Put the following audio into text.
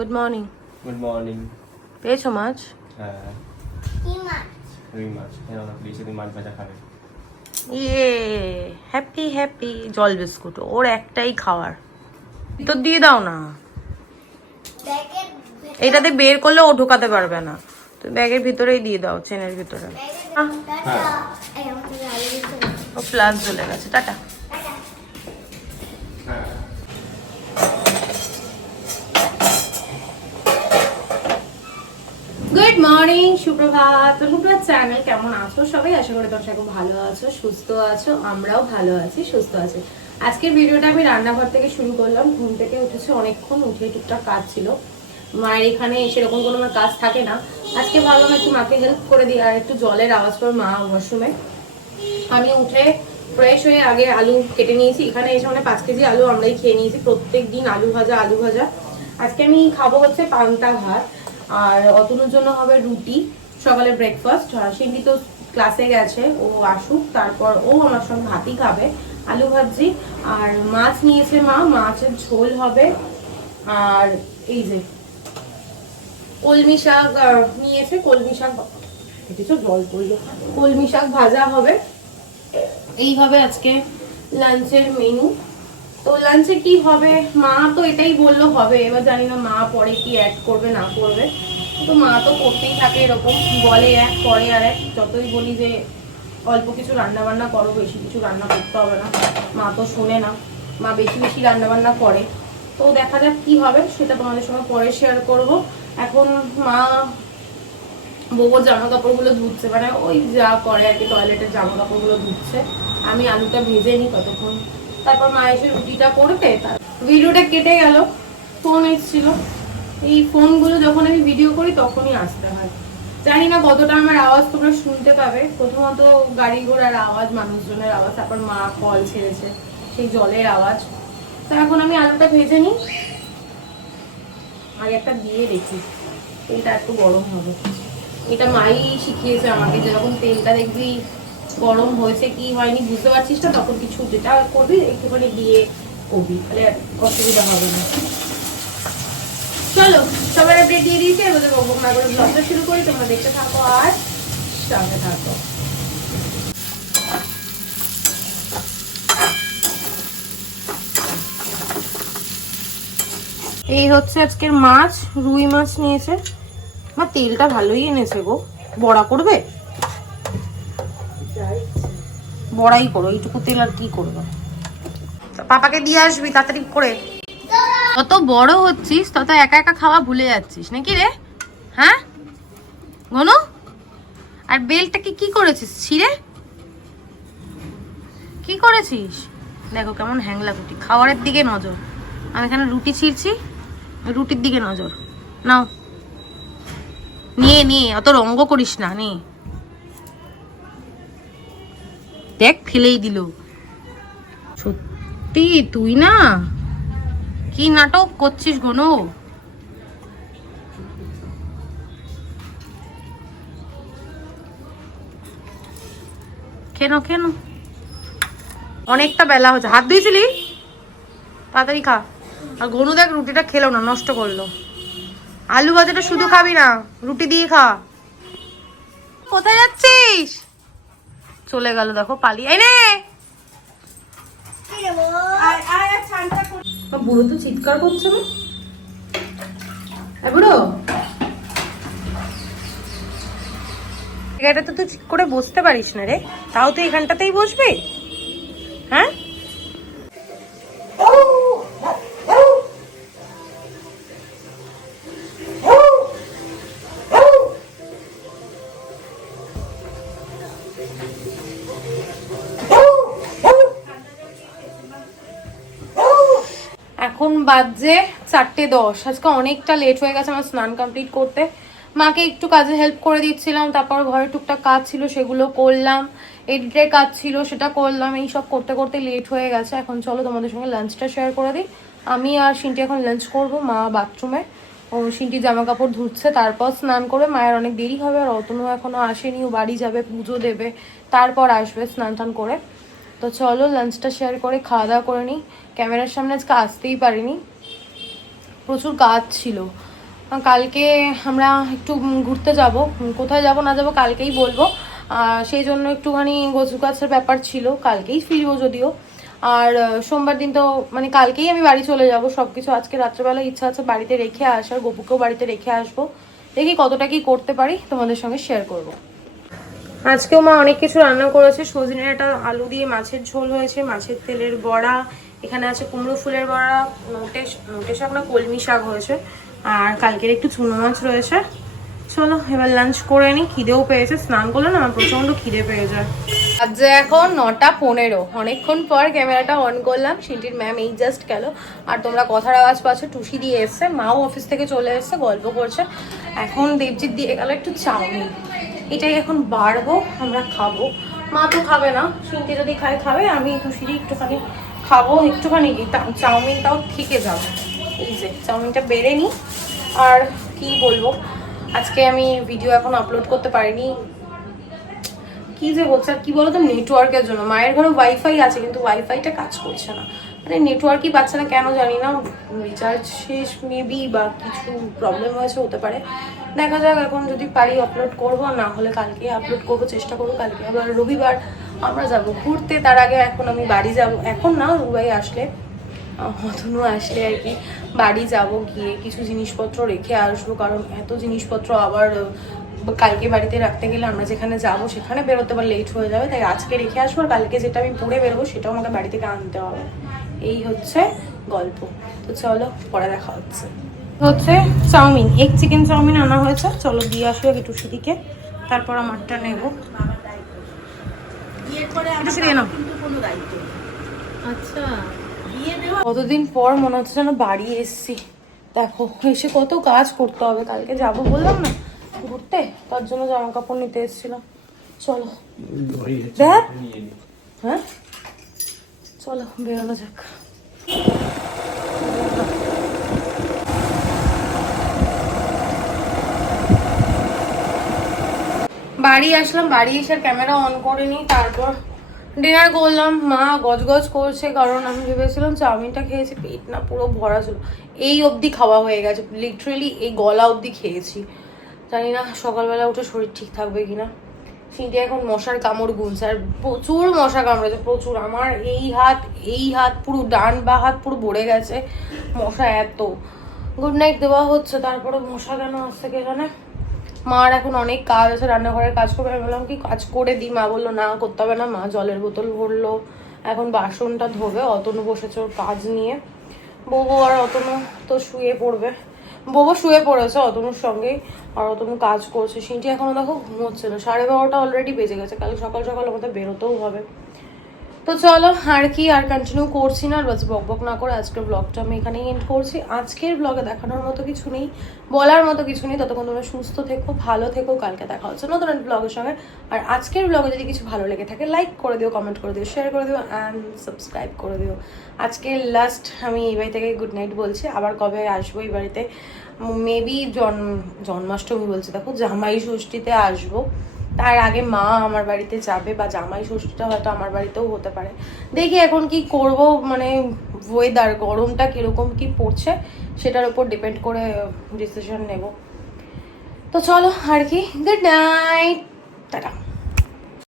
Good morning. Good morning. পেয়েছো মাছ? হ্যাঁ, কি মাছ? রুই মাছ। হ্যাঁ, ওরা প্লিজ তুমি মাছ ভাজা খাবে। ইয়ে হ্যাপি হ্যাপি। জল বিস্কুট ওর একটাই খাওয়ার, তো দিয়ে দাও না। ব্যাগের এটাতে বের করলে ও ঢোকাতে পারবে না, তো ব্যাগের ভিতরেই দিয়ে দাও, চেনের ভিতরে। ও প্লাস চলে গেছে, টাটা। গুড মর্নিং, সুপ্রভাত। সুপ্রভাত চ্যানেল, কেমন আছো সবাই? আশা করি তোমরা সবাই ভালো আছো, সুস্থ আছো। আমরাও ভালো আছি, সুস্থ আছি। আজকের ভিডিওটা আমি রান্নাঘর থেকে শুরু করলাম। ঘুম থেকে উঠেছি অনেকক্ষণ, উঠে টুকটাক কাজ ছিল মায়ের। এখানে সেরকম কোনো আমার কাজ থাকে না। আজকে ভাবলাম একটু মাকে হেল্প করে দিই। আর একটু জলের আওয়াজ পর মা ওয়াশরুমে। আমি উঠে ফ্রেশ হয়ে আগে আলু কেটে নিয়েছি। এখানে এসে মানে 5 কেজি আলু আমরাই খেয়ে নিয়েছি প্রত্যেক দিন। আলু ভাজা। আজকে আমি খাবো হচ্ছে পান্তা ভাত, আর অতনুর জন্য হবে রুটি, সকালে ব্রেকফাস্ট। সিন্ডি তো ক্লাসে গেছে, ও আসুক তারপর ও আমার সঙ্গে ভাতই খাবে। আলু ভাজি আর মাছ নিয়েছে মা, মাছের ঝোল হবে। আর এই যে কলমি শাক নিয়েছে, কলমি শাক কিছু জল পড়লো, কলমি শাক ভাজা হবে। এইভাবে আজকে লাঞ্চের মেনু। তো লাঞ্চে কি হবে মা তো এটাই বললো হবে, এবার জানি না মা পরে কি অ্যাড করবে না করবে। তো মা তো করতেই থাকে এরকম, বলে এক করে আর এক। যতই বলি যে অল্প কিছু রান্না বান্না করো, বেশি কিছু রান্না করতে হবে না, মা তো শোনে না। মা বেশি বেশি রান্না বান্না করে। তো দেখা যাক কি হবে, সেটা তোমাদের সঙ্গে পরে শেয়ার করব। এখন মা বউর জামা কাপড়গুলো ধুচ্ছে, মানে ওই যা করে আর কি, টয়লেটের জামা কাপড়গুলো ধুচ্ছে। আমি আলুটা ভেজে নিই ততক্ষণ, তারপর মা এসে রুটিটা করবে। ভিডিওটা কেটে গেল, ফোন এসেছিল। এই ফোনগুলো যখন আমি ভিডিও করি তখনই আসতে হয়। জানি না কতটা আমার আওয়াজ তোমরা শুনতে পাবে। প্রথমত গাড়ি ঘোড়ার আওয়াজ, মানুষজনের আওয়াজ, তারপর মা কল ছেড়েছে, সেই জলের আওয়াজ। তো এখন আমি আলুটা ভেজে নিই, আগে একটা দিয়ে দেখি তেলটা একটু গরম হবে। এটা মাই শিখিয়েছে আমাকে, যেরকম তেলটা দেখবি গরম হয়েছে কি হয়নি বুঝতে পারছিস না, তখন কিছু যেটা করবি একটুখানি দিয়ে করবি, তাহলে অসুবিধা হবে না। চলো, সবার আপডেট দিয়ে দিয়েছি, এবার বকবক না করে ব্লগটা শুরু করি। তোমরা দেখতে থাকো আর সঙ্গে থাকো। এই হচ্ছে আজকের মাছ, রুই মাছ নিয়েছে মা। তেলটা ভালোই এনেছে গো। বড়া করবে? বড়াই করো, এইটুকু তেল আর কি করবে। পাপাকে দিয়ে আসবি তাড়াতাড়ি করে। তত বড় হচ্ছিস তত একা একা খাওয়া ভুলে যাচ্ছিস নাকি রে? হ্যাঁ গনু? আর বেলটাকে কি করেছিস ছিঁড়ে? কি করেছিস? দেখো কেমন হ্যাংলা কুটি, খাবারের দিকে নজর। আমি এখানে রুটি ছিঁড়ছি, রুটির দিকে নজর। নাও নিয়ে অত রঙ্গ করিস না, নে দেখ ফেলেই দিল। সত্যি তুই না কি নাটক করছিস গনু? কেন অনেকটা বেলা হচ্ছে, হাত ধুয়েছিলি? তাড়াতাড়ি খা। আর গনু দেখ রুটিটা খেলো না, নষ্ট করলো। আলু ভাজাটা শুধু খাবি না, রুটি দিয়ে খা। কোথায় যাচ্ছিস? চলে গেল দেখো, পালিয়ে। এই নে বুড়ো তো চিৎকার করছে না। বুড়ো জায়গাটা তো তুই ঠিক করে বসতে পারিস না রে, তাও তুই এখানটাতেই বসবি? হ্যাঁ এখন বাজে 4:10। আজকে অনেকটা লেট হয়ে গেছে আমার স্নান কমপ্লিট করতে। মাকে একটু কাজে হেল্প করে দিচ্ছিলাম, তারপর ঘরে টুকটাক কাজ ছিল সেগুলো করলাম, এডিটের কাজ ছিল সেটা করলাম। এই সব করতে করতে লেট হয়ে গেছে। এখন চলো তোমাদের সঙ্গে লাঞ্চটা শেয়ার করে দিই। আমি আর সিন্টি এখন লাঞ্চ করব, মা বাথরুমে। ও সিন্টি জামা কাপড় ধুচ্ছে, তারপর স্নান করে। মায়ের অনেক দেরি হবে, আর অতনু এখনো আসেনি, ও বাড়ি যাবে, পুজো দেবে, তারপর আসবে স্নান টান করে। তো চলো লাঞ্চটা শেয়ার করে খাওয়া দাওয়া করে নিই। ক্যামেরার সামনে আজকে আসতেই পারিনি, প্রচুর কাজ ছিল। কালকে আমরা একটু ঘুরতে যাব, কোথায় যাব না যাব কালকেই বলবো। সেই জন্য একটুখানি গোছগাছের ব্যাপার ছিল, কালকেই ফিরবো যদিও। আর সোমবার দিন তো মানে কালকেই আমি বাড়ি চলে যাব সব কিছু। আজকে রাত্রেবেলা ইচ্ছা আছে বাড়িতে রেখে আসার, গপুকেও বাড়িতে রেখে আসবো। দেখি কতটা কি করতে পারি তোমাদের সঙ্গে শেয়ার করব। আজকেও মা অনেক কিছু রান্না করেছে। সজনে ডাঁটা আলু দিয়ে মাছের ঝোল হয়েছে, মাছের তেলের বড়া, এখানে আছে কুমড়ো ফুলের বড়া, নোটে শাক না কলমি শাক হয়েছে, আর কালকের একটু চুনো মাছ রয়েছে। চলো এবার লাঞ্চ করে নিই, খিদেও পেয়েছে, স্নান করলে না আমার প্রচন্ড খিদে পেয়ে যায়। আজ এখন 9:15, অনেকক্ষণ পর ক্যামেরাটা অন করলাম। শিল্টির ম্যাম এই জাস্ট গেল, আর তোমরা কথার আওয়াজ পাচ্ছ, টুসি দিয়ে এসছে, মাও অফিস থেকে চলে এসছে, গল্প করছে। এখন দেবজিৎ দিয়ে গেল একটু চাউমিন, এটাই এখন বাড়বো, আমরা খাবো। মা তো খাবে না, শিল্টি যদি খায় খাবে, আমি টুসিরই একটুখানি খাবো, একটুখানি চাউমিনটাও থেকে যাবে। এই যে চাউমিনটা বেড়ে নিই। আর কি বলবো, আজকে আমি ভিডিও এখন আপলোড করতে পারিনি, কি যে বলছে আর কি বলতো, নেটওয়ার্কের জন্য। মায়ের ঘরে ওয়াইফাই আছে কিন্তু ওয়াইফাইটা কাজ করছে না, মানে নেটওয়ার্কই পাচ্ছে না কেন জানি না, রিচার্জ শেষ মেবি বা কিছু প্রবলেম হয়েছে, হতে পারে। দেখা যাক, এখন যদি পারি আপলোড করবো, না হলে কালকে আপলোড করবো, চেষ্টা করবো। কালকে আবার রবিবার আমরা যাব ঘুরতে, তার আগে এখন আমি বাড়ি যাব, এখন না রুবাই আসলে, অতনু আসলে আর কি বাড়ি যাব, গিয়ে কিছু জিনিসপত্র রেখে আসবো, কারণ এত জিনিসপত্র আবার কালকে বাড়িতে রাখতে গেলে আমরা যেখানে যাব সেখানে বেরোতে আবার লেট হয়ে যাবে, তাই আজকে রেখে আসবো। আর কালকে যেটা আমি পরে বেরোবো সেটাও আমাকে বাড়ি থেকে আনতে হবে। এই হচ্ছে গল্প। তো চলো পরে দেখা হচ্ছে। চাউমিন, এগ চিকেন চাউমিন আনা হয়েছে, চলো দিয়ে আসবো আগে টুসিদিকে, তারপর আমারটা নেবো। আচ্ছা, কতদিন পর মনে হচ্ছে যেন বাড়ি এসছি। দেখো এসে কত কাজ করতে হবে, কালকে যাব বললাম না ঘুরতে, তার জন্য জামা কাপড় নিতে এসেছিলাম। চলো দেখ, হ্যাঁ চলো বেরোনো যাক। বাড়ি আসলাম, বাড়ি এসে ক্যামেরা অন করে নিই, তারপর ডিনার করলাম। মা গজগজ করছে, কারণ আমি ভেবেছিলাম চাউমিনটা খেয়েছি, পেট না পুরো ভরা ছিল, এই অবধি খাওয়া হয়ে গেছে, লিটারেলি এই গলা অবধি খেয়েছি। জানি না সকালবেলা উঠে শরীর ঠিক থাকবে কিনা। সিঁড়ি এখন মশার কামড় গুনছে, আর প্রচুর মশা কামড়েছে, প্রচুর। আমার এই হাত পুরো ডান বা হাত পুরো ভরে গেছে মশা এত। গুড নাইট দেওয়া হচ্ছে, তারপরে মশা কেন আসছে কে জানে। মার এখন অনেক কাজ আছে, রান্নাঘরের কাজ করবে, আমি বললাম কি কাজ করে দিই, মা বললো না করতে হবে না। মা জলের বোতল ভরলো, এখন বাসনটা ধোবে, অতনু বসেছে ওর কাজ নিয়ে। বউবো আর অতনু তো শুয়ে পড়বে, বউবো শুয়ে পড়েছে অতনুর সঙ্গেই, আর অতনু কাজ করছে। সিনটি এখনো দেখো ঘুমোচ্ছে না, 12:30 অলরেডি বেজে গেছে, কাল সকাল সকাল আমাদের বেরোতেও হবে। তো চলো আর কি, আর কন্টিনিউ করছি না, আর বাস বকবক না করে আজকের ব্লগটা আমি এখানেই এন্ড করছি। আজকের ব্লগে দেখানোর মতো কিছু নেই, বলার মতো কিছু নেই। ততক্ষণ তোমরা সুস্থ থেকো, ভালো থেকো, কালকে দেখা হচ্ছে নতুন ব্লগের সঙ্গে। আর আজকের ব্লগে যদি কিছু ভালো লেগে থাকে লাইক করে দিও, কমেন্ট করে দিও, শেয়ার করে দিও অ্যান্ড সাবস্ক্রাইব করে দিও। আজকে লাস্ট আমি এই বাড়ি থেকে গুড নাইট বলছি, আবার কবে আসবো এই বাড়িতে, মেবি জন্মাষ্টমী বলছি, দেখো জামাই ষষ্ঠীতে আসবো। তার আগে মা আমার বাড়িতে যাবে, বা জামাই ষষ্ঠীটা হয়তো আমার বাড়িতেও হতে পারে। দেখি এখন কি করব, মানে ওয়েদার গরমটা কিরকম কি পড়ছে সেটার উপর ডিপেন্ড করে ডিসিশন নেব। তো চলো আর কি, গুড নাইট, টাটা।